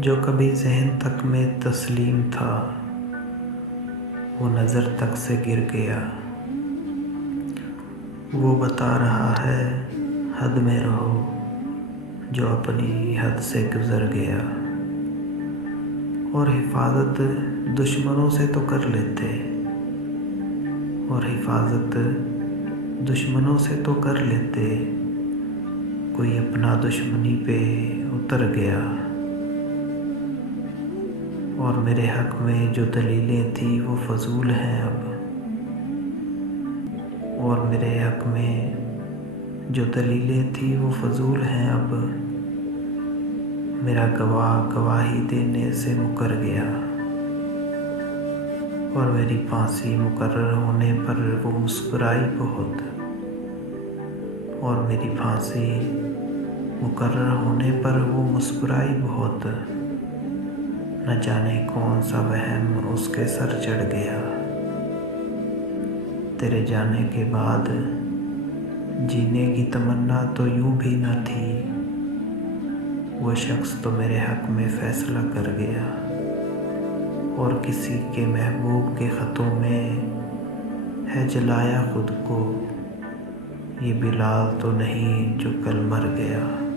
जो कभी ज़हन तक में तस्लीम था, वो नज़र तक से गिर गया। वो बता रहा है हद में रहो, जो अपनी हद से गुज़र गया। और हिफाजत दुश्मनों से तो कर लेते, और हिफाजत दुश्मनों से तो कर लेते, कोई अपना दुश्मनी पे उतर गया। और मेरे हक़ में जो दलीलें थी वो फ़ज़ूल हैं अब। और मेरे हक़ में जो दलीलें थी वो फ़ज़ूल हैं अब। मेरा गवाह गवाही देने से मुकर गया। और मेरी फांसी मुकर्रर होने पर वो मुस्कुराई बहुत। और मेरी फांसी मुकर्रर होने पर वो मुस्कुराई बहुत। न जाने कौन सा वहम उसके सर चढ़ गया। तेरे जाने के बाद जीने की तमन्ना तो यूं भी न थी। वो शख्स तो मेरे हक़ में फ़ैसला कर गया। और किसी के महबूब के ख़तों में है जलाया ख़ुद को। ये बिलाल तो नहीं जो कल मर गया।